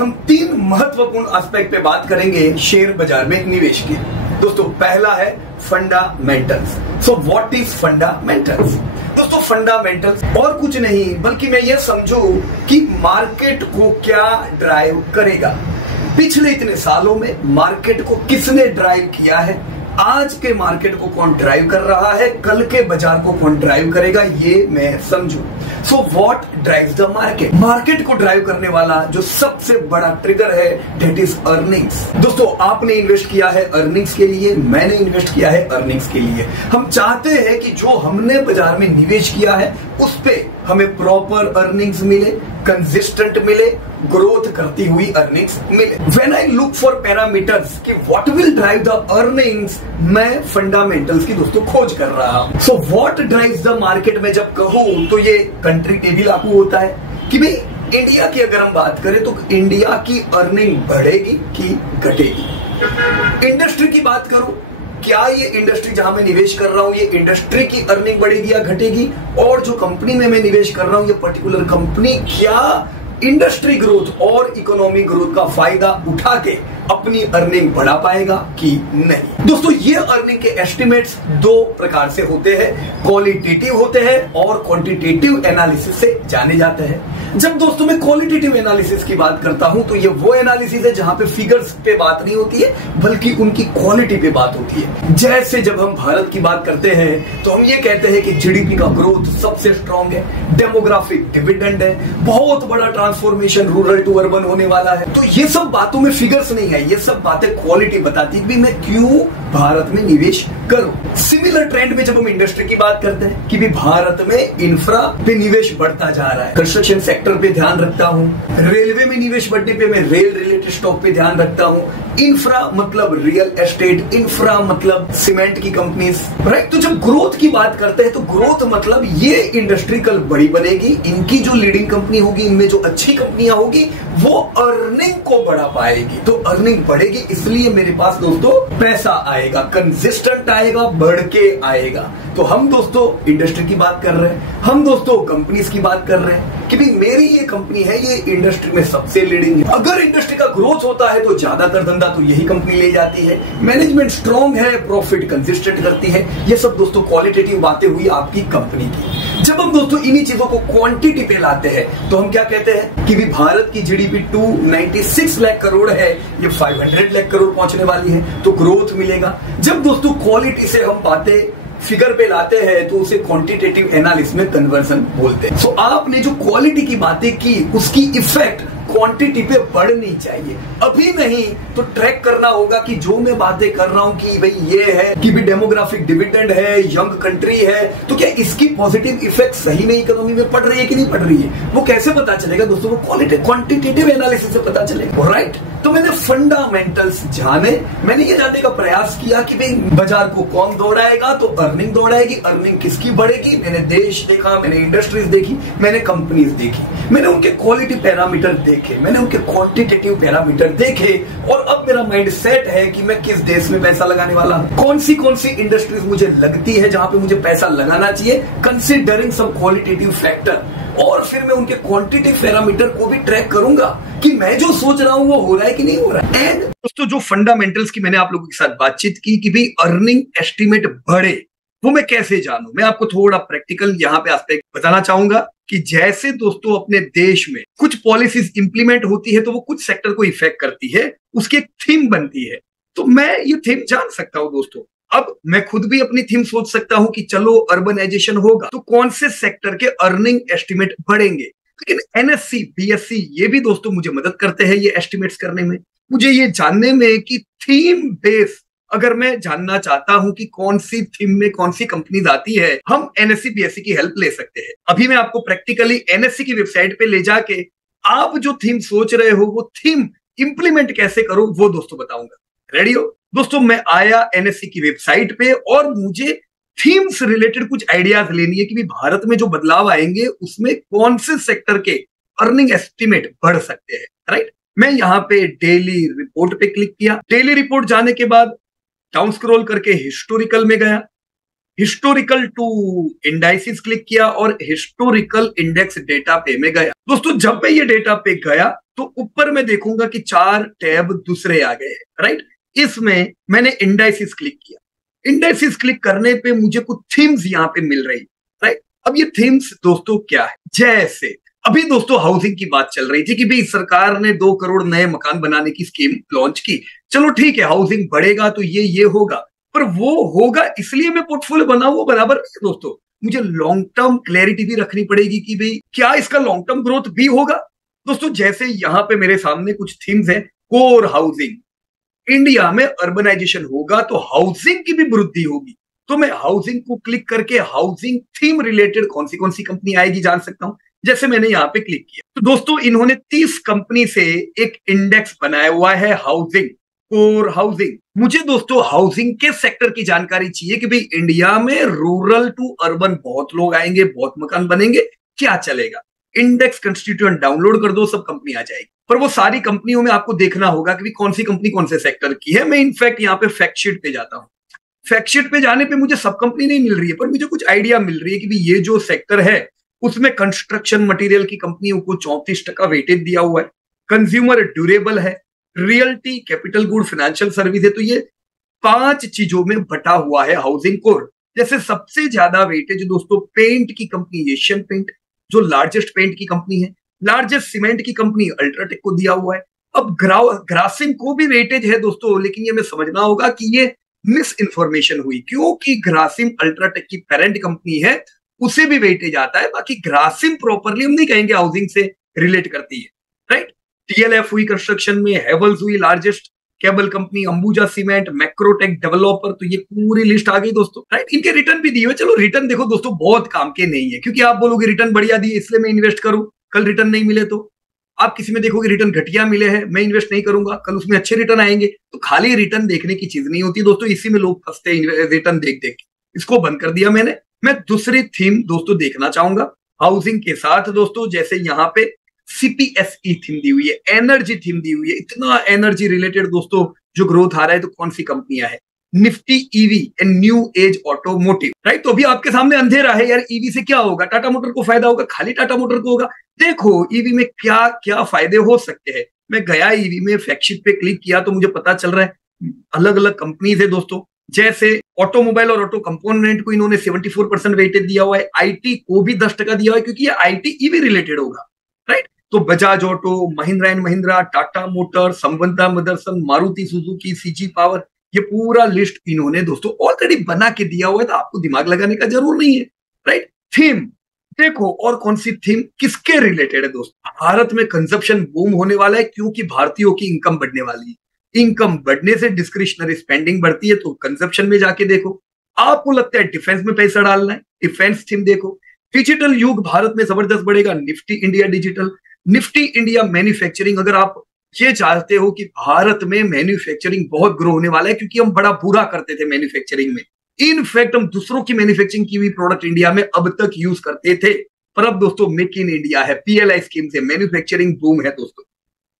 हम तीन महत्वपूर्ण एस्पेक्ट पे बात करेंगे शेयर बाजार में निवेश की। दोस्तों पहला है fundamentals. So what is fundamentals? दोस्तों फंडामेंटल्स और कुछ नहीं बल्कि मैं ये समझू कि मार्केट को क्या ड्राइव करेगा। पिछले इतने सालों में मार्केट को किसने ड्राइव किया है, आज के मार्केट को कौन ड्राइव कर रहा है, कल के बाजार को कौन ड्राइव करेगा, ये मैं समझू। सो what drives the market? Market को ड्राइव करने वाला जो सबसे बड़ा ट्रिगर है दैट इज अर्निंग्स। दोस्तों आपने इन्वेस्ट किया है अर्निंग्स के लिए, मैंने इन्वेस्ट किया है अर्निंग्स के लिए। हम चाहते हैं कि जो हमने बाजार में निवेश किया है उस पे हमें प्रॉपर अर्निंग्स मिले, कंसिस्टेंट मिले, ग्रोथ करती हुई अर्निंग्स मिले। When I look for parameters कि what will drive the earnings, मैं फंडामेंटल्स की दोस्तों खोज कर रहा हूं। So what drives the market में जब कहूं तो ये कंट्री पे भी लागू होता है कि भाई इंडिया की अगर हम बात करें तो इंडिया की अर्निंग बढ़ेगी कि घटेगी। इंडस्ट्री की बात करूं, क्या ये इंडस्ट्री जहां मैं निवेश कर रहा हूं ये इंडस्ट्री की अर्निंग बढ़ेगी या घटेगी, और जो कंपनी में मैं निवेश कर रहा हूं ये पर्टिकुलर कंपनी क्या इंडस्ट्री ग्रोथ और इकोनॉमिक ग्रोथ का फायदा उठा के अपनी अर्निंग बढ़ा पाएगा कि नहीं। दोस्तों ये अर्निंग के एस्टिमेट्स दो प्रकार से होते हैं, क्वालिटेटिव होते हैं और क्वांटिटेटिव एनालिसिस से जाने जाते हैं। जब दोस्तों मैं क्वालिटेटिव एनालिसिस की बात करता हूं तो ये वो एनालिसिस है जहां पे फिगर्स पे बात नहीं होती है बल्कि उनकी क्वालिटी पे बात होती है। जैसे जब हम भारत की बात करते हैं तो हम ये कहते हैं कि जीडीपी का ग्रोथ सबसे स्ट्रांग है, डेमोग्राफिक डिविडेंड है, बहुत बड़ा ट्रांसफॉर्मेशन रूरल टू अर्बन होने वाला है। तो ये सब बातों में फिगर्स नहीं है, ये सब बातें क्वालिटी बताती है कि मैं क्यों भारत में निवेश करूं। सिमिलर ट्रेंड में जब हम इंडस्ट्री की बात करते हैं कि भी भारत में इंफ्रा पे निवेश बढ़ता जा रहा है, कंस्ट्रक्शन सेक्टर पे ध्यान रखता हूं, रेलवे में निवेश बढ़ने पे मैं रेल रिलेटेड स्टॉक पे ध्यान रखता हूं। इंफ्रा मतलब रियल एस्टेट, इंफ्रा मतलब सीमेंट की कंपनीज, राइट। तो जब ग्रोथ की बात करते हैं तो ग्रोथ मतलब ये इंडस्ट्री कल बड़ी बनेगी, इनकी जो लीडिंग कंपनी होगी, इनमें जो अच्छी कंपनियां होगी वो अर्निंग को बढ़ा पाएगी। तो अर्निंग बढ़ेगी इसलिए मेरे पास दोस्तों पैसा आएगा, कंसिस्टेंट आएगा, बढ़ के आएगा। तो हम दोस्तों इंडस्ट्री की बात कर रहे हैं, हम दोस्तों कंपनीज की बात कर रहे हैं कि भाई मेरी ये कंपनी है, ये इंडस्ट्री में सबसे लीडिंग है। अगर इंडस्ट्री का ग्रोथ होता है तो ज्यादातर धंधा तो यही कंपनी ले जाती है, मैनेजमेंट स्ट्रांग है, प्रॉफिट कंसिस्टेंट करती है। ये सब दोस्तों क्वालिटेटिव बातें हुई आपकी कंपनी की। जब हम दोस्तों इन्हीं चीजों को क्वांटिटी पे लाते हैं तो हम क्या कहते हैं कि भी भारत की जीडीपी 296 लाख करोड़ है, ये 500 लाख करोड़ पहुंचने वाली है, तो ग्रोथ मिलेगा। जब दोस्तों क्वालिटी से हम बातें फिगर पे लाते हैं तो उसे क्वांटिटेटिव एनालिसिस में कन्वर्जन बोलते हैं। सो आपने जो क्वालिटी की बातें की उसकी इफेक्ट क्वांटिटी पे बढ़नी चाहिए। अभी नहीं तो ट्रैक करना होगा कि जो मैं बातें कर रहा हूं कि भाई ये है कि भी डेमोग्राफिक डिविडेंड है, यंग कंट्री है, तो क्या इसकी पॉजिटिव इफेक्ट सही में इकोनॉमी में पड़ रही है कि नहीं पड़ रही है, वो कैसे पता चलेगा दोस्तों? वो क्वांटिटेटिव एनालिसिस से पता चलेगा, राइट। तो मैंने फंडामेंटल्स जाने, मैंने ये जानने का प्रयास किया कि भाई बाजार को कौन दौड़ाएगा, तो अर्निंग दौड़ाएगी। अर्निंग किसकी बढ़ेगी? मैंने देश देखा, मैंने इंडस्ट्रीज देखी, मैंने कंपनीज देखी, मैंने उनके क्वालिटी पैरामीटर देखे, मैंने उनके क्वांटिटेटिव पैरामीटर देखे, और अब मेरा माइंड सेट है कि मैं किस देश में पैसा लगाने वाला हूं, कौन सी इंडस्ट्रीज मुझे लगती है जहां पे मुझे पैसा लगाना चाहिए, कंसिडरिंग सम क्वालिटेटिव फैक्टर। और फिर मैं उनके क्वांटिटेटिव पैरामीटर को भी ट्रैक करूंगा कि मैं जो सोच रहा हूं वो हो रहा है कि नहीं हो रहा है। एंड दोस्तों जो फंडामेंटल्स की मैंने आप लोगों के साथ बातचीत की कि भाई अर्निंग एस्टिमेट बढ़े, वो मैं कैसे जानूं, मैं आपको थोड़ा प्रैक्टिकल यहाँ पे एस्पेक्ट बताना चाहूंगा कि जैसे दोस्तों अपने देश में कुछ पॉलिसीज इंप्लीमेंट होती है तो वो कुछ सेक्टर को इफेक्ट करती है, उसकी एक थीम बनती है, तो मैं ये थीम जान सकता हूं दोस्तों। अब मैं खुद भी अपनी थीम सोच सकता हूं कि चलो अर्बनाइजेशन होगा तो कौन से सेक्टर के अर्निंग एस्टिमेट बढ़ेंगे। लेकिन एनएससी, बीएससी ये भी दोस्तों मुझे मदद करते हैं ये एस्टिमेट्स करने में, मुझे ये जानने में कि थीम बेस अगर मैं जानना चाहता हूं कि कौन सी थीम में कौन सी कंपनीज आती है, हम एनएससी बीएससी की हेल्प ले सकते हैं। अभी मैं आपको प्रैक्टिकली एनएससी की वेबसाइट पे ले जाके आप जो थीम सोच रहे हो वो थीम इंप्लीमेंट कैसे करो वो दोस्तों बताऊंगा। रेडी हो दोस्तों? मैं आया एनएससी की वेबसाइट पे और मुझे थीम्स रिलेटेड कुछ आइडियाज लेनी है कि भी भारत में जो बदलाव आएंगे उसमें कौन से सेक्टर के अर्निंग एस्टिमेट बढ़ सकते हैं, राइट। मैं यहाँ पे डेली रिपोर्ट पे क्लिक किया, डेली रिपोर्ट जाने के बाद डाउन स्क्रॉल करके हिस्टोरिकल में गया, हिस्टोरिकल टू इंडाइसिस क्लिक किया और हिस्टोरिकल इंडेक्स डेटा पे में गया। दोस्तों जब मैं ये डेटा पे गया तो ऊपर मैं देखूंगा कि 4 टैब दूसरे आ गए, राइट। इसमें मैंने इंडाइसिस क्लिक किया। इंडाइसिस क्लिक करने पे मुझे कुछ थीम्स यहाँ पे मिल रही, राइट। अब ये थीम्स दोस्तों क्या है, जैसे अभी दोस्तों हाउसिंग की बात चल रही थी कि भाई सरकार ने 2 करोड़ नए मकान बनाने की स्कीम लॉन्च की। चलो ठीक है, हाउसिंग बढ़ेगा तो ये होगा, पर वो होगा इसलिए मैं पोर्टफोलियो बनाऊं वो बराबर नहीं दोस्तों। मुझे लॉन्ग टर्म क्लैरिटी भी रखनी पड़ेगी कि भाई क्या इसका लॉन्ग टर्म ग्रोथ भी होगा। दोस्तों जैसे यहाँ पे मेरे सामने कुछ थीम्स है, कोर हाउसिंग, इंडिया में अर्बनाइजेशन होगा तो हाउसिंग की भी वृद्धि होगी, तो मैं हाउसिंग को क्लिक करके हाउसिंग थीम रिलेटेड कौन सी कंपनी आएगी जान सकता हूं। जैसे मैंने यहाँ पे क्लिक किया तो दोस्तों इन्होंने 30 कंपनी से एक इंडेक्स बनाया हुआ है हाउसिंग, कोर हाउसिंग। मुझे दोस्तों हाउसिंग के सेक्टर की जानकारी चाहिए कि भाई इंडिया में रूरल टू अर्बन बहुत लोग आएंगे, बहुत मकान बनेंगे, क्या चलेगा। इंडेक्स कंस्टिट्यूएंट डाउनलोड कर दो, सब कंपनी आ जाएगी। पर वो सारी कंपनियों में आपको देखना होगा कि कौन सी कंपनी कौन से सेक्टर की है। मैं इनफैक्ट यहाँ पे फैक्टशीट पे जाता हूँ। फैक्टशीट पे जाने पे मुझे सब कंपनी नहीं मिल रही है, पर मुझे कुछ आइडिया मिल रही है कि भाई ये जो सेक्टर है उसमें कंस्ट्रक्शन मटेरियल की कंपनियों को 34% वेटेज दिया हुआ है, कंज्यूमर ड्यूरेबल है, realty, capital good, financial service है। तो ये 5 चीजों में बटा हुआ है हाउसिंग कोर। जैसे सबसे ज्यादा वेटेज दोस्तों पेंट की कंपनी एशियन पेंट, जो लार्जेस्ट पेंट की कंपनी है, लार्जेस्ट सीमेंट की कंपनी अल्ट्राटेक को दिया हुआ है। अब ग्रासिम को भी वेटेज है दोस्तों, लेकिन ये हमें समझना होगा कि ये मिस इन्फॉर्मेशन हुई, क्योंकि ग्रासिम अल्ट्राटेक की पेरेंट कंपनी है, उसे भी वेटेज आता है। बाकी ग्रासिम प्रॉपरली हम नहीं कहेंगे हाउसिंग से रिलेट करती है, राइट। टीएलएफ हुई कंस्ट्रक्शन में, हेवल्स हुई largest cable company, Ambuja cement, Macrotech developer, तो ये पूरी लिस्ट आ गई दोस्तों, राइट। इनके रिटर्न भी दिए हुए। चलो रिटर्न देखो दोस्तों बहुत काम के नहीं है, क्योंकि आप बोलोगे रिटर्न बढ़िया दिए इसलिए मैं इन्वेस्ट करूं, कल रिटर्न नहीं मिले तो आप किसी में देखोगे रिटर्न घटिया मिले हैं, मैं इन्वेस्ट नहीं करूंगा, कल उसमें अच्छे रिटर्न आएंगे। तो खाली रिटर्न देखने की चीज नहीं होती दोस्तों, इसी में लोग फंसते हैं रिटर्न देख देख। इसको बंद कर दिया मैंने। मैं दूसरी थीम दोस्तों देखना चाहूंगा हाउसिंग के साथ दोस्तों। जैसे यहाँ पे सीपीएसई थीम दी हुई है, एनर्जी थीम दी हुई है। इतना एनर्जी रिलेटेड दोस्तों जो ग्रोथ आ रहा है, तो कौन सी कंपनियां है, Nifty EV and new age automotive, right. तो अभी आपके सामने अंधेरा है यार, ईवी से क्या होगा, टाटा मोटर को फायदा होगा, खाली टाटा मोटर को होगा। देखो ईवी में क्या क्या फायदे हो सकते हैं। मैं गया ईवी में, फैक्टशीट पे क्लिक किया तो मुझे पता चल रहा है अलग अलग कंपनीज है दोस्तों। जैसे ऑटोमोबाइल और ऑटो कंपोनेंट को इन्होंने 74% वेटेज दिया हुआ है, आईटी को भी 10% दिया हुआ है, क्योंकि ये आईटी ईवी रिलेटेड होगा, राइट। तो Bajaj Auto, Mahindra and Mahindra, Tata Motor, संबंधा Motherson, Maruti Suzuki, CG Power, ये पूरा लिस्ट इन्होंने दोस्तों ऑलरेडी बना के दिया हुआ है, तो आपको दिमाग लगाने का जरूर नहीं है, राइट। थीम देखो और कौन सी थीम किसके रिलेटेड है दोस्तों। भारत में कंजप्शन बूम होने वाला है, क्योंकि भारतीयों की इनकम बढ़ने वाली है। इनकम बढ़ने से डिस्क्रिशनरी स्पेंडिंग बढ़ती है, तो कंजप्शन में जाके देखो। आपको लगता है डिफेंस में पैसा डालना है, डिफेंस थीम देखो। डिजिटल युग भारत में जबरदस्त बढ़ेगा, Nifty India digital, Nifty India manufacturing. अगर आप ये चाहते हो कि भारत में मैन्युफैक्चरिंग बहुत ग्रो होने वाला है, क्योंकि हम बड़ा बुरा करते थे मैन्युफैक्चरिंग में, इनफैक्ट हम दूसरों की मैन्युफैक्चरिंग की हुई प्रोडक्ट इंडिया में अब तक यूज करते थे, पर अब दोस्तों मेक इन इंडिया है, पीएलआई स्कीम से मैन्युफैक्चरिंग बूम है दोस्तों।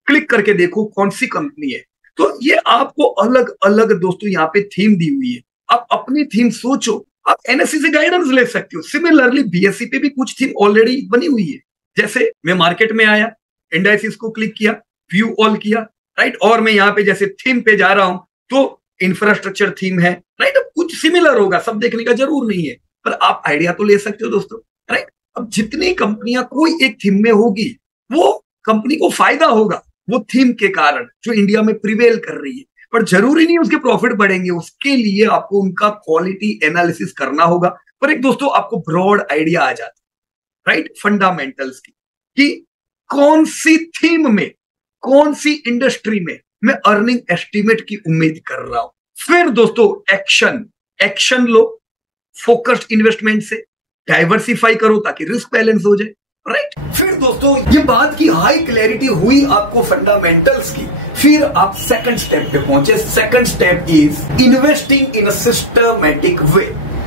क्लिक करके देखो कौन सी कंपनी है। तो ये आपको अलग अलग दोस्तों यहाँ पे थीम दी हुई है, आप अपनी थीम सोचो। आप एनएससी से गाइडेंस ले सकते हो। सिमिलरली बीएससी पे भी कुछ थीम ऑलरेडी बनी हुई है। जैसे मैं मार्केट में आया, इंडाइसिस को क्लिक किया, व्यू ऑल किया, राइट। और मैं यहाँ पे जैसे थीम पे जा रहा हूं तो इंफ्रास्ट्रक्चर थीम है, राइट। अब कुछ सिमिलर होगा, सब देखने का जरूर नहीं है, पर आप आइडिया तो ले सकते हो दोस्तों, राइट। अब जितनी कंपनियां कोई एक थीम में होगी, वो कंपनी को फायदा होगा वो थीम के कारण जो इंडिया में प्रिवेल कर रही है, पर जरूरी नहीं उसके प्रॉफिट बढ़ेंगे। उसके लिए आपको उनका क्वालिटी एनालिसिस करना होगा। पर एक दोस्तों आपको ब्रॉड आइडिया आ जाता है, राइट, फंडामेंटल्स की, कि कौन सी थीम में, कौन सी इंडस्ट्री में मैं अर्निंग एस्टिमेट की उम्मीद कर रहा हूं। फिर दोस्तों एक्शन लो, फोकस्ड इन्वेस्टमेंट से डाइवर्सिफाई करो ताकि रिस्क बैलेंस हो जाए, राइट। फिर दोस्तों ये बात की हाई क्लैरिटी हुई आपको फंडामेंटल्स की, फिर आप सेकंड स्टेप पे पहुंचे। Second step is investing in a systematic way.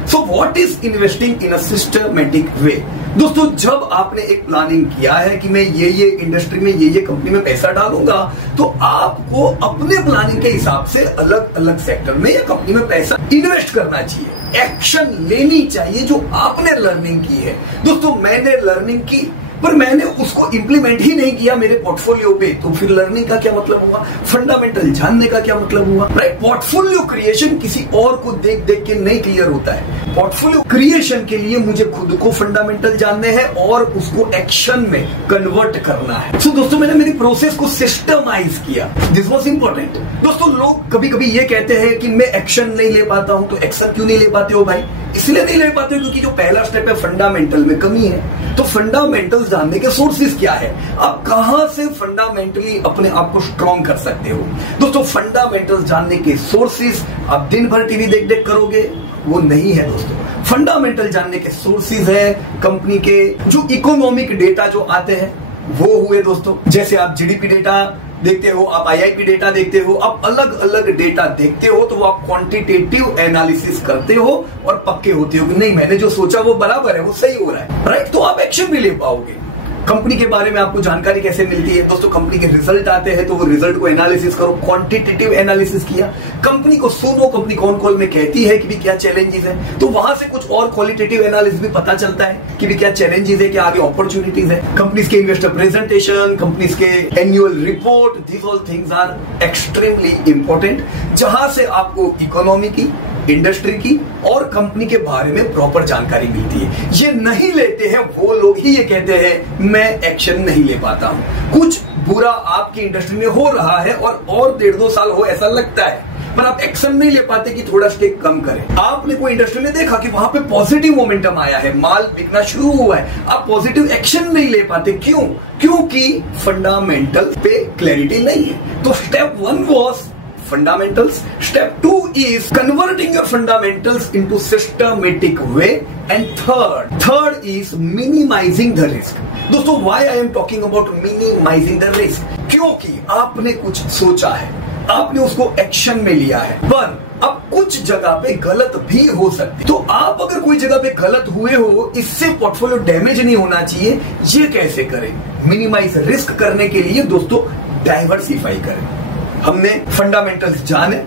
So what is investing in a systematic way? दोस्तों जब आपने एक प्लानिंग किया है कि मैं ये इंडस्ट्री में ये कंपनी में पैसा डालूंगा, तो आपको अपने प्लानिंग के हिसाब से अलग अलग सेक्टर में या कंपनी में पैसा इन्वेस्ट करना चाहिए। एक्शन लेनी चाहिए जो आपने लर्निंग की है। दोस्तों मैंने लर्निंग की पर मैंने उसको इंप्लीमेंट ही नहीं किया मेरे पोर्टफोलियो पे, तो फिर लर्निंग का क्या मतलब हुआ, फंडामेंटल जानने का क्या मतलब हुआ, राइट। पोर्टफोलियो क्रिएशन किसी और को देख देख के नहीं क्लियर होता है। पोर्टफोलियो क्रिएशन के लिए मुझे खुद को फंडामेंटल जानने हैं और उसको एक्शन में कन्वर्ट करना है। तो दोस्तों मैंने मेरी प्रोसेस को सिस्टमाइज किया, दिस वॉज इंपॉर्टेंट। दोस्तों लोग कभी कभी ये कहते हैं कि मैं एक्शन नहीं ले पाता हूं, तो एक्शन क्यों नहीं ले पाते हो भाई? इसलिए नहीं ले पाते क्योंकि जो पहला स्टेप है फंडामेंटल में कमी है। तो फंडामेंटल्स जानने के सोर्सेज क्या है, आप कहां से फंडामेंटली अपने आप को स्ट्रॉन्ग कर सकते हो। दोस्तों फंडामेंटल्स जानने के सोर्सेज आप दिन भर टीवी देख देख करोगे वो नहीं है। दोस्तों फंडामेंटल जानने के सोर्सेज है कंपनी के जो इकोनॉमिक डेटा जो आते हैं वो हुए। दोस्तों जैसे आप जीडीपी डेटा देखते हो, आप आईआईपी डेटा देखते हो, आप अलग अलग डेटा देखते हो, तो वो आप क्वांटिटेटिव एनालिसिस करते हो और पक्के होते हो कि नहीं मैंने जो सोचा वो बराबर है, वो सही हो रहा है, राइट। तो आप एक्शन भी ले पाओगे। कंपनी के बारे में आपको जानकारी कैसे मिलती है? दोस्तों कंपनी के रिजल्ट आते हैं तो वो रिजल्ट को एनालिसिस करो, क्वांटिटेटिव एनालिसिस किया, कंपनी को सुनो, कंपनी कौन कॉल में कहती है कि भी क्या चैलेंजेस है, तो वहां से कुछ और क्वालिटेटिव एनालिसिस भी पता चलता है कि भी क्या चैलेंजेस है, क्या आगे अपॉर्चुनिटीज है। कंपनीज के इन्वेस्टर प्रेजेंटेशन, कंपनीज के annual report, these all things are extremely important, जहां से आपको इकोनॉमी की, इंडस्ट्री की और कंपनी के बारे में प्रॉपर जानकारी मिलती है। ये नहीं लेते हैं वो लोग ही ये कहते हैं मैं एक्शन नहीं ले पाता हूं। कुछ बुरा आपकी इंडस्ट्री में हो रहा है और 1.5-2 साल हो ऐसा लगता है, पर आप एक्शन नहीं ले पाते कि थोड़ा स्टेक कम करें। आपने कोई इंडस्ट्री में देखा कि वहां पे पॉजिटिव मोमेंटम आया है, माल बिकना शुरू हुआ है, आप पॉजिटिव एक्शन नहीं ले पाते, क्यों? क्योंकि फंडामेंटल पे क्लैरिटी नहीं है। तो step 1 was fundamentals. Step 2 is converting your fundamentals into systematic way, and third is minimizing the risk. दोस्तों why I am talking about minimizing the risk? क्योंकि आपने कुछ सोचा है, आपने उसको एक्शन में लिया है, पर अब कुछ जगह पे गलत भी हो सकती। तो आप अगर कोई जगह पे गलत हुए हो, इससे पोर्टफोलियो डैमेज नहीं होना चाहिए, ये कैसे करें? मिनिमाइज रिस्क करने के लिए दोस्तों डाइवर्सिफाई करें। हमने फंडामेंटल्स जाने,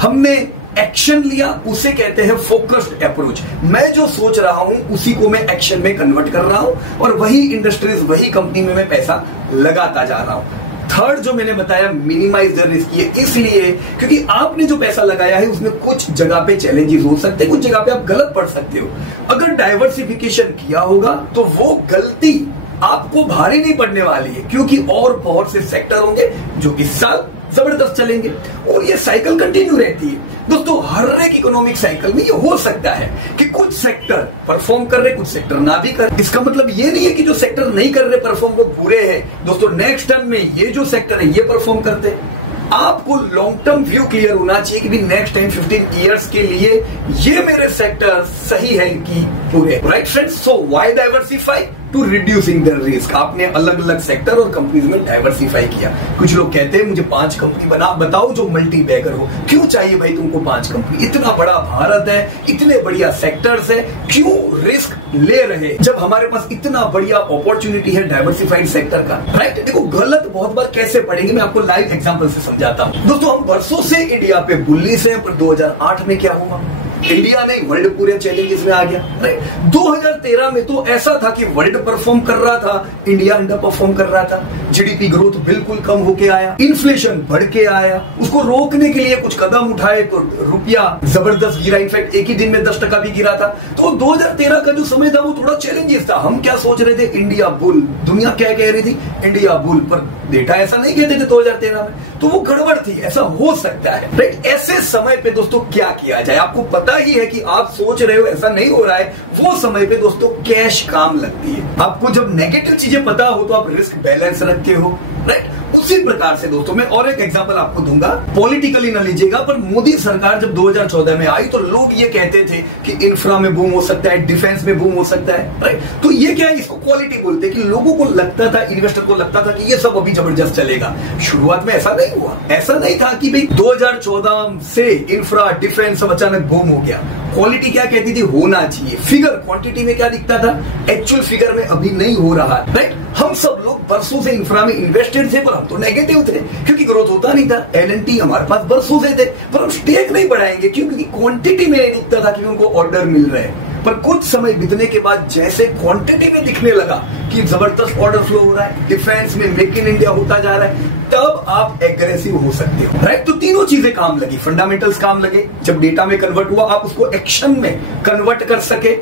हमने एक्शन लिया, उसे कहते हैं फोकस्ड अप्रोच। मैं जो सोच रहा हूं उसी को मैं एक्शन में कन्वर्ट कर रहा हूं और वही इंडस्ट्रीज, वही कंपनी में मैं पैसा लगाता जा रहा हूं। थर्ड जो मैंने बताया मिनिमाइज द रिस्क, ये इसलिए क्योंकि आपने जो पैसा लगाया है उसमें कुछ जगह पे चैलेंजेस हो सकते हैं, कुछ जगह पे आप गलत पड़ सकते हो। अगर डाइवर्सिफिकेशन किया होगा तो वो गलती आपको भारी नहीं पड़ने वाली है, क्योंकि और बहुत से सेक्टर होंगे जो इस साल जबरदस्त चलेंगे और ये साइकिल कंटिन्यू रहती है। दोस्तों हर एक इकोनॉमिक साइकिल में ये हो सकता है कि कुछ सेक्टर परफॉर्म कर रहे, कुछ सेक्टर ना भी कर। इसका मतलब ये नहीं है कि जो सेक्टर नहीं कर रहे परफॉर्म वो बुरे हैं। दोस्तों नेक्स्ट टर्म में ये जो सेक्टर है ये परफॉर्म करते हैं। आपको लॉन्ग टर्म व्यू क्लियर होना चाहिए कि भी नेक्स्ट 10-15 इयर्स के लिए ये मेरे सेक्टर सही है कि पूरे, right friends. So why diversify? To reducing the risk. आपने अलग अलग सेक्टर और कंपनीज में डाइवर्सिफाई किया। कुछ लोग कहते हैं मुझे 5 कंपनी बताओ जो मल्टी बैगर हो। क्यों चाहिए भाई तुमको 5 कंपनी? इतना बड़ा भारत है, इतने बढ़िया सेक्टर्स है, क्यों रिस्क ले रहे जब हमारे पास इतना बढ़िया अपॉर्चुनिटी है डाइवर्सिफाइड सेक्टर का, राइट। देखो गलत बहुत बार कैसे पड़ेंगे, मैं आपको लाइव एग्जांपल से समझाता हूं। दोस्तों हम वर्षों से इंडिया पे बुलिश हैं, पर 2008 में क्या हुआ? इंडिया नहीं वर्ल्ड पूरे चैलेंजेस में आ गया, राइट। 2013 में तो ऐसा था कि वर्ल्ड परफॉर्म कर रहा था, इंडिया अंडर परफॉर्म कर रहा था। जीडीपी ग्रोथ बिल्कुल कम होके आया, इन्फ्लेशन बढ़ के आया, उसको रोकने के लिए कुछ कदम उठाए तो रुपया जबरदस्त गिरा, इनफैक्ट एक ही दिन में 10% भी गिरा था। तो 2013 का जो समय था वो थोड़ा चैलेंजेस था। हम क्या सोच रहे थे? India bull. दुनिया क्या कह रही थी? India bull. पर डेटा ऐसा नहीं कहते थे 2013 में, तो वो गड़बड़ थी। ऐसा हो सकता है, राइट। ऐसे समय पे दोस्तों क्या किया जाए? आपको पता ही है कि आप सोच रहे हो ऐसा नहीं हो रहा है, वो समय पे दोस्तों कैश काम लगती है। आपको जब नेगेटिव चीजें पता हो तो आप रिस्क बैलेंस रखते हो, राइट। उसी प्रकार से दोस्तों मैं और एक एग्जांपल आपको दूंगा, पॉलिटिकली न लीजिएगा, पर मोदी सरकार जब 2014 में आई तो लोग ये कहते थे कि इंफ्रा में बूम हो सकता है, डिफेंस में बूम हो सकता है, राइट। तो ये क्या है? इसको क्वालिटी बोलते हैं कि लोगों को लगता था, इन्वेस्टर को लगता था कि ये सब अभी जबरदस्त चलेगा। शुरुआत में ऐसा नहीं हुआ। ऐसा नहीं था कि भाई 2014 से इंफ्रा डिफेंस सब अचानक बूम हो गया। क्वालिटी क्या कहती थी, होना चाहिए। फिगर क्वांटिटी में क्या दिखता था, एक्चुअल फिगर में अभी नहीं हो रहा, राइट। हम सब लोग बरसों से इंफ्रा में इन्वेस्टेड थे, पर हम तो नेगेटिव थे क्योंकि ग्रोथ होता नहीं था। एल&टी हमारे पास बरसों से थे, पर हम स्टेक नहीं बढ़ाएंगे क्योंकि क्वांटिटी में नहीं दिखता था कि उनको ऑर्डर मिल रहे हैं। पर कुछ समय बीतने के बाद जैसे क्वांटिटी में दिखने लगा कि जबरदस्त ऑर्डर फ्लो हो रहा है, डिफेंस में मेक इन इंडिया होता जा रहा है, तब आप एग्रेसिव हो सकते हो, राइट। तो तीनों चीजें काम लगी, फंडामेंटल्स काम लगे, जब डेटा में कन्वर्ट हुआ आप उसको एक्शन में कन्वर्ट कर सके।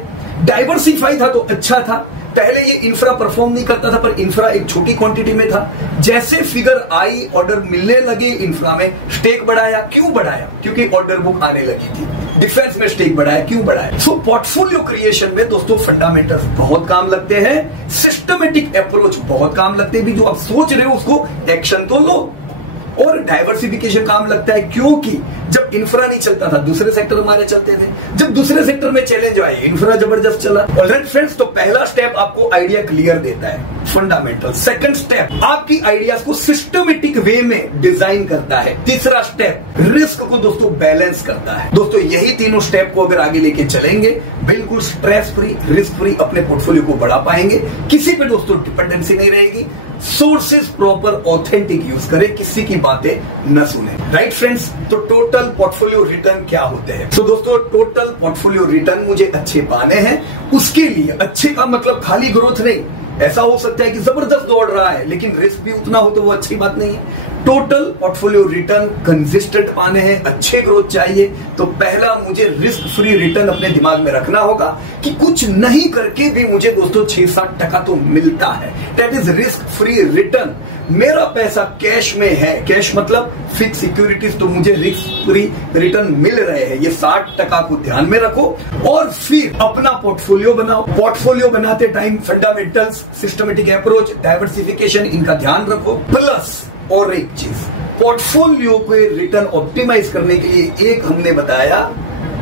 डाइवर्सिफाई था तो अच्छा था, पहले ये इंफ्रा परफॉर्म नहीं करता था, पर इंफ्रा एक छोटी क्वांटिटी में था। जैसे फिगर आई, ऑर्डर मिलने लगे, इंफ्रा में स्टेक बढ़ाया। क्यों बढ़ाया, क्योंकि ऑर्डर बुक आने लगी थी। डिफेंस में स्टेक बढ़ाया, क्यों बढ़ाया। सो पोर्टफोलियो क्रिएशन में दोस्तों फंडामेंटल्स बहुत काम लगते हैं, सिस्टमेटिक अप्रोच बहुत काम लगते हैं। भी जो आप सोच रहे हो उसको एक्शन तो लो। और डाइवर्सिफिकेशन काम लगता है क्योंकि जब इंफ्रा नहीं चलता था दूसरे सेक्टर हमारे चलते थे, जब दूसरे सेक्टर में चैलेंज आए इंफ्रा जबरदस्त चला। ऑलराइट फ्रेंड्स, तो पहला स्टेप आपको आइडिया क्लियर देता है, फंडामेंटल। सेकंड स्टेप आपकी आइडियाज को सिस्टमेटिक वे में डिजाइन करता है। तीसरा स्टेप रिस्क को दोस्तों बैलेंस करता है। दोस्तों यही तीनों स्टेप को अगर आगे लेके चलेंगे, बिल्कुल स्ट्रेस फ्री, रिस्क फ्री अपने पोर्टफोलियो को बढ़ा पाएंगे। किसी पे दोस्तों डिपेंडेंसी नहीं रहेगी। सोर्सेज प्रॉपर ऑथेंटिक यूज करें, किसी की बातें न सुने, राइट फ्रेंड्स। तो टोटल पोर्टफोलियो रिटर्न क्या होते हैं। तो दोस्तों टोटल पोर्टफोलियो रिटर्न मुझे अच्छे पाने हैं, उसके लिए अच्छे का मतलब खाली ग्रोथ नहीं। ऐसा हो सकता है कि जबरदस्त दौड़ रहा है लेकिन रिस्क भी उतना हो तो वो अच्छी बात नहीं है। टोटल पोर्टफोलियो रिटर्न कंसिस्टेंट पाने हैं, अच्छे ग्रोथ चाहिए, तो पहला मुझे रिस्क फ्री रिटर्न अपने दिमाग में रखना होगा कि कुछ नहीं करके भी मुझे दोस्तों 6-7% तो मिलता है। That is risk free return. मेरा पैसा कैश में है, कैश मतलब फिक्स सिक्योरिटीज, तो मुझे रिस्क फ्री रिटर्न मिल रहे हैं। ये 60% को ध्यान में रखो और फिर अपना पोर्टफोलियो बनाओ। पोर्टफोलियो बनाते time fundamentals, systematic approach, diversification, इनका ध्यान रखो। प्लस और एक चीज, पोर्टफोलियो को रिटर्न ऑप्टिमाइज करने के लिए एक हमने बताया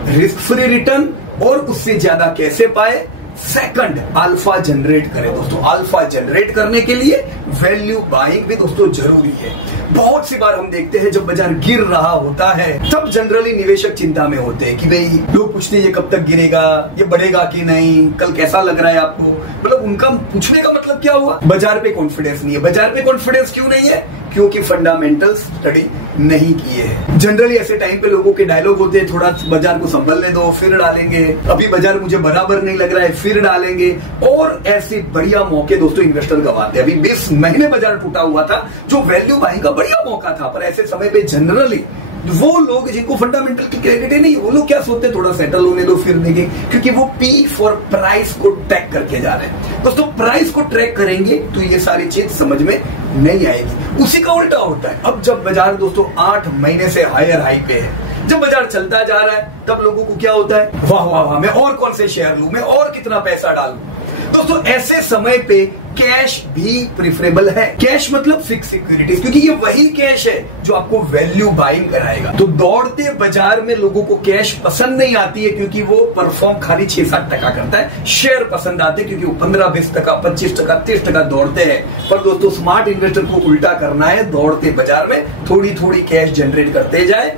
रिस्क फ्री रिटर्न, और उससे ज्यादा कैसे पाए। सेकंड, अल्फा जनरेट करें दोस्तों। अल्फा जनरेट करने के लिए वैल्यू बाइंग भी दोस्तों जरूरी है। बहुत सी बार हम देखते हैं जब बाजार गिर रहा होता है तब जनरली निवेशक चिंता में होते हैं कि भाई लोग पूछते हैं ये कब तक गिरेगा, ये बढ़ेगा कि नहीं, कल कैसा लग रहा है आपको। मतलब उनका पूछने का मतलब क्या हुआ, बाजार पे कॉन्फिडेंस नहीं है। बाजार पे कॉन्फिडेंस क्यों नहीं है, क्योंकि फंडामेंटल स्टडी नहीं किए हैं। जनरली ऐसे टाइम पे लोगों के डायलॉग होते हैं, थोड़ा बाजार को संभलने दो फिर डालेंगे, अभी बाजार मुझे बराबर नहीं लग रहा है फिर डालेंगे। और ऐसे बढ़िया मौके दोस्तों इन्वेस्टर गवाते हैं। अभी 20 महीने बाजार टूटा हुआ था, जो वैल्यू बाइंग का बढ़िया मौका था, पर ऐसे समय पे जनरली वो लोग जिनको फंडामेंटल की क्रेडिट नहीं, वो लोग क्या सोचते हैं, थोड़ा सेटल होने दो फिर देंगे, क्योंकि वो पी फॉर प्राइस को ट्रैक करके जा रहे हैं। दोस्तों प्राइस को ट्रैक करेंगे तो ये सारी चीज समझ में नहीं आएगी। उसी का उल्टा होता है। अब जब बाजार दोस्तों 8 महीने से हायर हाई पे है, जब बाजार चलता जा रहा है, तब लोगों को क्या होता है, वाह वाह वाह, मैं और कौन से शेयर लूं, मैं और कितना पैसा डालूं। दोस्तों ऐसे समय पे कैश भी प्रेफरेबल है। कैश मतलब फिक्स सिक्योरिटीज, क्योंकि ये वही कैश है जो आपको वैल्यू बाइंग कराएगा। तो दौड़ते बाजार में लोगों को कैश पसंद नहीं आती है, क्योंकि वो परफॉर्म खाली 6-7% करता है। शेयर पसंद आते हैं क्योंकि वो 15-20%, 25%, 30% दौड़ते हैं। पर दोस्तों स्मार्ट इन्वेस्टर को उल्टा करना है, दौड़ते बाजार में थोड़ी थोड़ी कैश जनरेट करते जाए,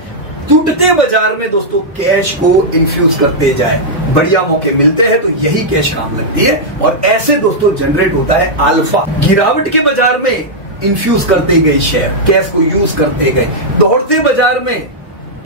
टूटते बाजार में दोस्तों कैश को इन्फ्यूज करते जाए। बढ़िया मौके मिलते हैं तो यही कैश काम लगती है, और ऐसे दोस्तों जनरेट होता है अल्फा। गिरावट के बाजार में इन्फ्यूज करते गए शेयर, कैश को यूज करते गए, दौड़ते बाजार में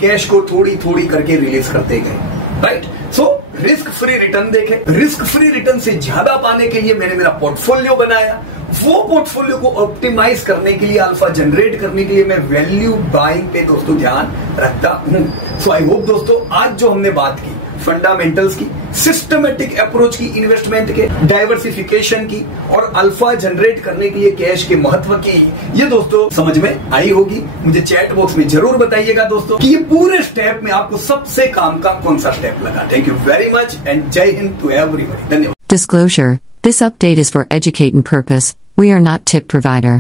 कैश को थोड़ी थोड़ी करके रिलीज करते गए, right. So risk free return देखें। रिस्क फ्री रिटर्न से ज्यादा पाने के लिए मैंने मेरा पोर्टफोलियो बनाया। वो पोर्टफोलियो को ऑप्टिमाइज करने के लिए, अल्फा जनरेट करने के लिए मैं वैल्यू बाइंग पे दोस्तों ध्यान रखता हूं। सो आई होप दोस्तों आज जो हमने बात की फंडामेंटल्स की, सिस्टमेटिक अप्रोच की, इन्वेस्टमेंट के, डाइवर्सिफिकेशन की, और अल्फा जनरेट करने के लिए कैश के महत्व की, ये दोस्तों समझ में आई होगी। मुझे चैट बॉक्स में जरूर बताइएगा दोस्तों कि ये पूरे स्टेप में आपको सबसे काम का कौन सा स्टेप लगा। Thank you very much and जय हिंद टू एवरीबॉडी। धन्यवाद। Disclosure: This update is for educating purpose. We are not tip provider.